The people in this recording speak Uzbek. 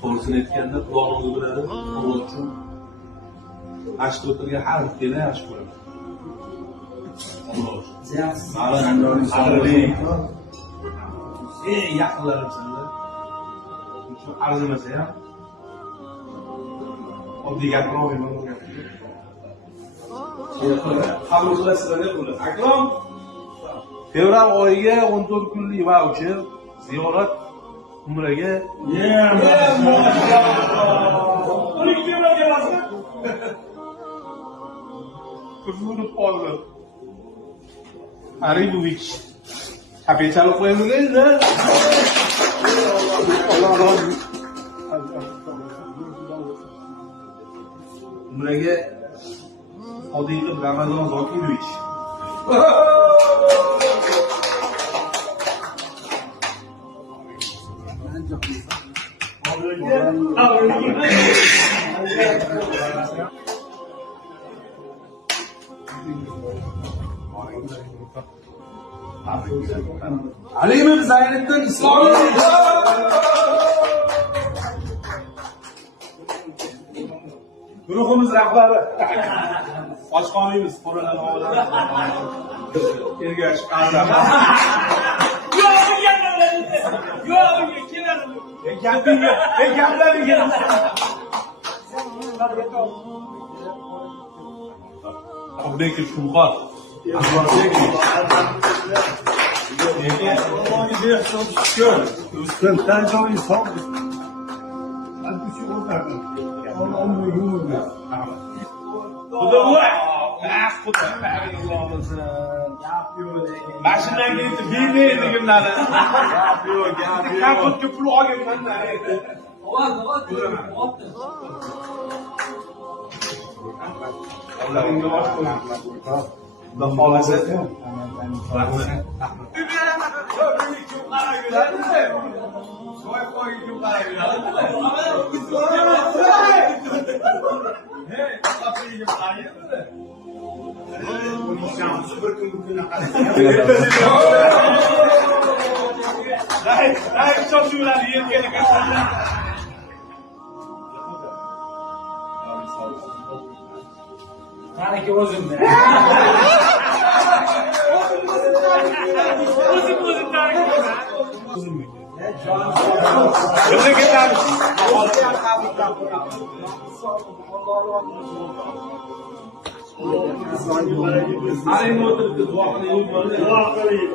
to'g'risini aytganda Xudoning o'zi biladi, Alloh uchun ashta o'tirgan har ikkala yaxshi ko'raman. Alloh uchun. Eng yaqinlarim sizlar. Uchun arzimasa ham oddiy gapirmayman bu gapni. Qabul qilasizlar deb o'yladim. Akrom fevral oyiga 14 kunlik vaucher, ziyorat, umraga. Kuzunib qoldi. Aribovich. Kapechalik qo'yamizda. Alloh rozi. Umraga Odilov Ramazon Zokirovich. Alimov Zayniddin Islomiy. Guruhimiz rahbari. Oshxonamiz qo'ralar havolar. Ergash qadam. Yo'q, keladi. Gaplariga. Obdek Shumxon. Mashindan ketib bilmaydi kimlarni. Kapotga pul olganman-da. Allohga rahmat. Xudo xolasa. Taniki o'zimda. O'zim Alim o'tiribdi, duo qiling.